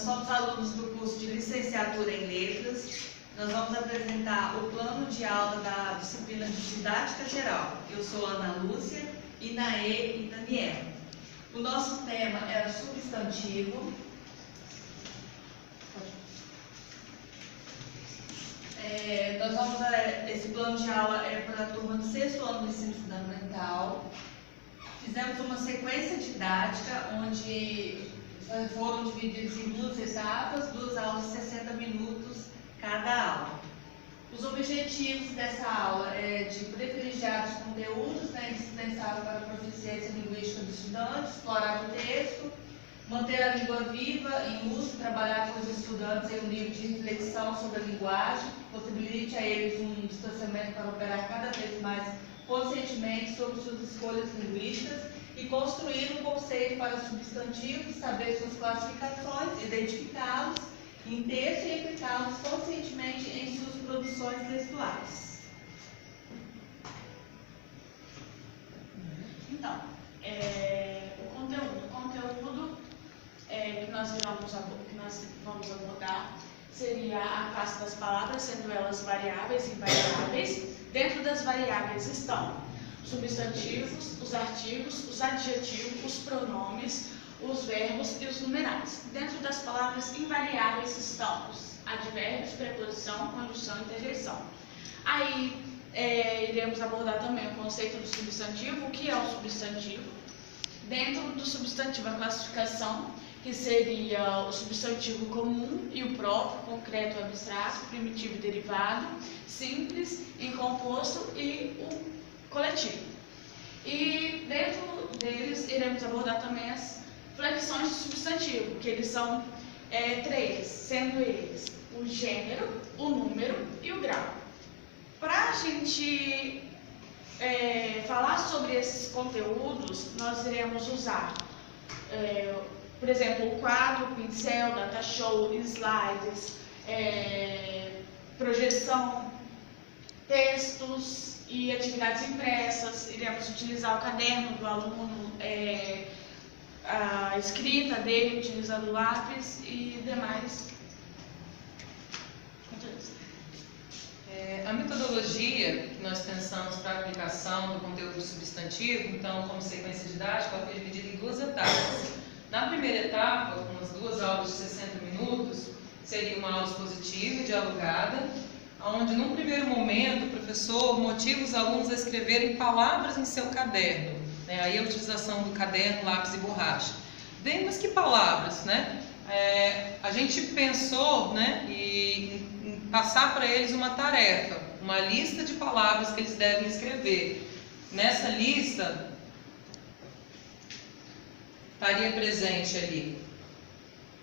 nós somos alunos do curso de Licenciatura em Letras. Nós vamos apresentar o plano de aula da disciplina de Didática Geral. Eu sou Ana Lúcia, Inaê e Daniela. O nosso tema era substantivo. Esse plano de aula é para a turma do 6º ano do ensino fundamental. Fizemos uma sequência didática onde foram divididos em 2 etapas, 2 aulas de 60 minutos cada aula. Os objetivos dessa aula é de privilegiar os conteúdos indispensáveis para a proficiência linguística do estudante, explorar o texto, manter a língua viva em uso, trabalhar com os estudantes em um nível de reflexão sobre a linguagem, possibilite a eles um distanciamento para operar cada vez mais conscientemente sobre suas escolhas linguísticas e construir um conceito para substantivos, saber suas classificações, identificá-los em texto e aplicá-los conscientemente em suas produções textuais. Então, o conteúdo que nós vamos abordar seria a classe das palavras, sendo elas variáveis e invariáveis. Dentro das variáveis estão os substantivos, os artigos, os adjetivos, os pronomes, os verbos e os numerais. Dentro das palavras invariáveis estão os advérbios, preposição, conjunção e interjeição. Aí iremos abordar também o conceito do substantivo, o que é o substantivo. Dentro do substantivo, a classificação, que seria o substantivo comum e o próprio, concreto e abstrato, primitivo e derivado, simples e composto e o coletivo. E dentro deles iremos abordar também as flexões de substantivo, que eles são 3, sendo eles o gênero, o número e o grau. Para a gente falar sobre esses conteúdos, nós iremos usar, por exemplo, o quadro, o pincel, data show, slides, projeção, textos e atividades impressas. Iremos utilizar o caderno do aluno, a escrita dele utilizando lápis e demais. A metodologia que nós pensamos para a aplicação do conteúdo substantivo, então, como sequência didática, ela foi dividida em 2 etapas. Na primeira etapa, umas 2 aulas de 60 minutos, seria uma aula expositiva e dialogada, onde, num primeiro momento, o professor motiva os alunos a escreverem palavras em seu caderno. Aí a utilização do caderno, lápis e borracha. Mas que palavras, a gente pensou, em passar para eles uma tarefa, uma lista de palavras que eles devem escrever. Nessa lista estaria presente ali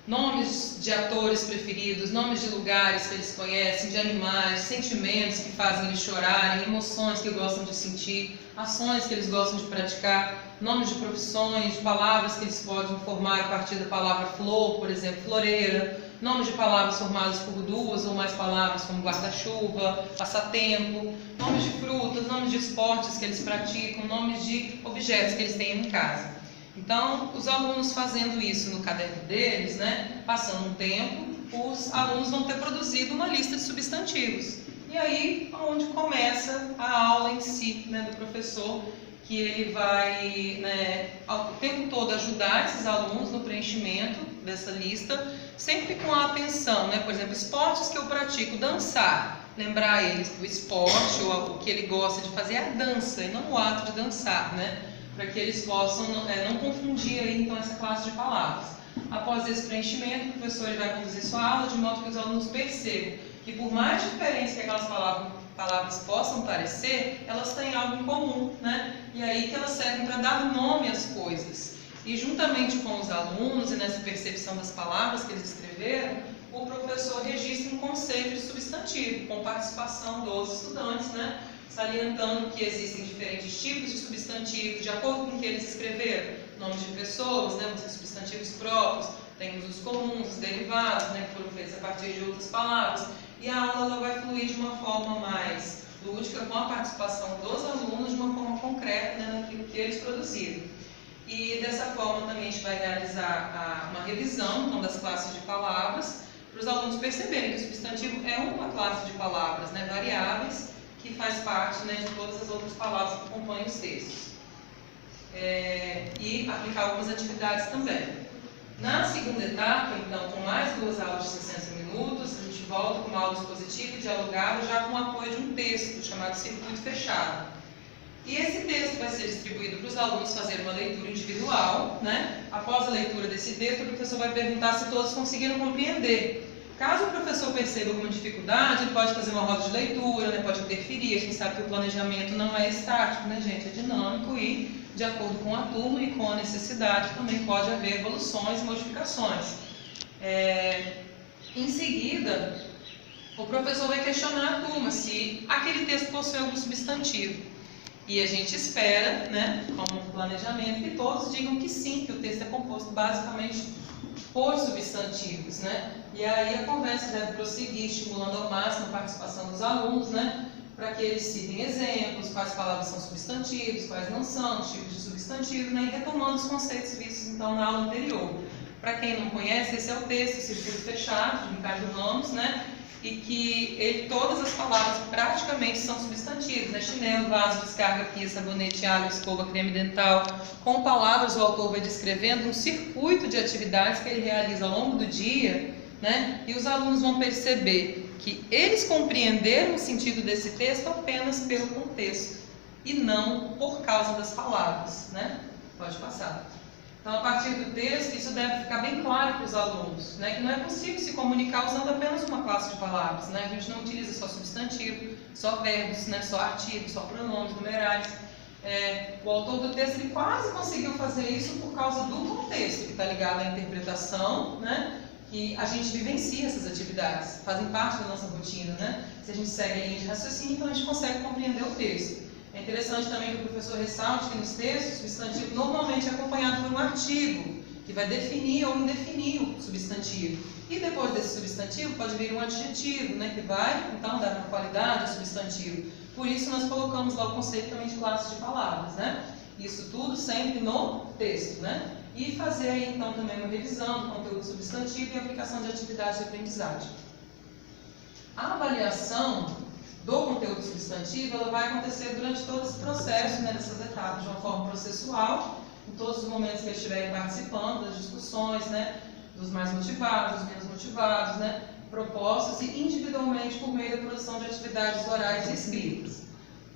nomes de atores preferidos, nomes de lugares que eles conhecem, de animais, sentimentos que fazem eles chorarem, emoções que gostam de sentir, ações que eles gostam de praticar, nomes de profissões, de palavras que eles podem formar a partir da palavra flor, por exemplo, floreira, nomes de palavras formadas por 2 ou mais palavras, como guarda-chuva, passatempo, nomes de frutas, nomes de esportes que eles praticam, nomes de objetos que eles têm em casa. Então, os alunos fazendo isso no caderno deles, passando um tempo, os alunos vão ter produzido uma lista de substantivos. E aí, onde começa a aula em si, do professor, que ele vai, o tempo todo ajudar esses alunos no preenchimento dessa lista, sempre com a atenção, por exemplo, esportes que eu pratico, dançar, lembrar eles que o esporte ou o que ele gosta de fazer é a dança e não o ato de dançar, para que eles possam não confundir aí, então, essa classe de palavras. Após esse preenchimento, o professor vai conduzir sua aula de modo que os alunos percebam que, por mais diferentes que aquelas palavras possam parecer, elas têm algo em comum, E aí que elas servem para dar nome às coisas. E juntamente com os alunos e nessa percepção das palavras que eles escreveram, o professor registra um conceito de substantivo, com participação dos estudantes, salientando que existem diferentes tipos de substantivos, de acordo com o que eles escreveram. Nomes de pessoas, os substantivos próprios, tem os comuns, os derivados, que foram feitos a partir de outras palavras. E a aula ela vai fluir de uma forma mais lúdica, com a participação dos alunos, de uma forma concreta, naquilo que eles produziram. E dessa forma também a gente vai realizar uma revisão então, das classes de palavras, para os alunos perceberem que o substantivo é uma classe de palavras, né, variáveis, que faz parte, né, de todas as outras palavras que compõem os textos. E aplicar algumas atividades também. Na segunda etapa, então, com mais 2 aulas de 60 minutos, a gente volta com uma aula expositiva e dialogada já com o apoio de um texto chamado Circuito Fechado. E esse texto vai ser distribuído para os alunos fazerem uma leitura individual, né? Após a leitura desse texto, o professor vai perguntar se todos conseguiram compreender. Caso o professor perceba alguma dificuldade, ele pode fazer uma roda de leitura, né? Pode interferir. A gente sabe que o planejamento não é estático, né, gente? É dinâmico e, de acordo com a turma e com a necessidade, também pode haver evoluções e modificações. Em seguida, o professor vai questionar a turma se aquele texto possui algum substantivo. E a gente espera, né, como planejamento, que todos digam que sim, que o texto é composto basicamente por substantivos, né? E aí a conversa deve prosseguir, estimulando ao máximo a participação dos alunos, né, para que eles citem exemplos, quais palavras são substantivos, quais não são, tipos de substantivos, né, e retomando os conceitos vistos então na aula anterior. Para quem não conhece, esse é o texto, Circuito Fechado, de Ricardo Ramos, né? E que todas as palavras praticamente são substantivos, né? Chinelo, vaso, descarga, pia, sabonete, água, escova, creme dental. Com palavras, o autor vai descrevendo um circuito de atividades que ele realiza ao longo do dia, né? E os alunos vão perceber que eles compreenderam o sentido desse texto apenas pelo contexto e não por causa das palavras, né? Pode passar. Então, a partir do texto, isso deve ficar bem claro para os alunos, né? Que não é possível se comunicar usando apenas uma classe de palavras, né? A gente não utiliza só substantivo, só verbos, né? Só artigos, só pronomes numerais. O autor do texto ele quase conseguiu fazer isso por causa do contexto, que está ligado à interpretação, né? Que a gente vivencia essas atividades, fazem parte da nossa rotina, né? Se a gente segue a linha de raciocínio, então a gente consegue compreender o texto. É interessante também que o professor ressalte que nos textos, o substantivo normalmente é acompanhado por um artigo, que vai definir ou indefinir o substantivo. E depois desse substantivo pode vir um adjetivo, né, que vai, então, dar uma qualidade ao substantivo. Por isso nós colocamos lá o conceito também de classe de palavras, né? Isso tudo sempre no texto, né? E fazer aí, então, também uma revisão do conteúdo substantivo e aplicação de atividades de aprendizagem. A avaliação do conteúdo substantivo, ela vai acontecer durante todo esse processo, né, dessas etapas, de uma forma processual, em todos os momentos que eles estiverem participando das discussões, né, dos mais motivados, dos menos motivados, né, propostos e individualmente por meio da produção de atividades orais e escritas.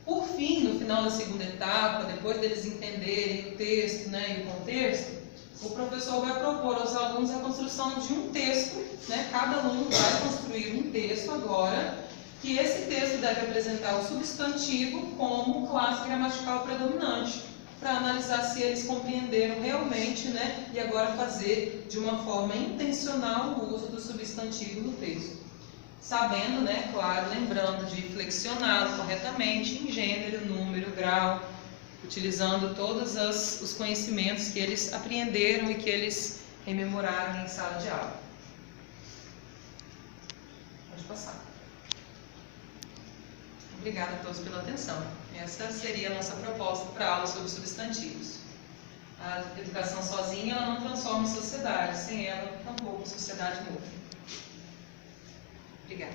Por fim, no final da segunda etapa, depois deles entenderem o texto, né, e o contexto, o professor vai propor aos alunos a construção de um texto, né, cada aluno vai construir um texto agora, que esse texto deve apresentar o substantivo como classe gramatical predominante, para analisar se eles compreenderam realmente, né, e agora fazer de uma forma intencional o uso do substantivo no texto. Sabendo, né, claro, lembrando de flexioná-lo corretamente em gênero, número, grau, utilizando todos os conhecimentos que eles aprenderam e que eles rememoraram em sala de aula. Pode passar. Obrigada a todos pela atenção. Essa seria a nossa proposta para a aula sobre substantivos. A educação sozinha ela não transforma a sociedade, sem ela, tampouco a sociedade muda. Obrigada.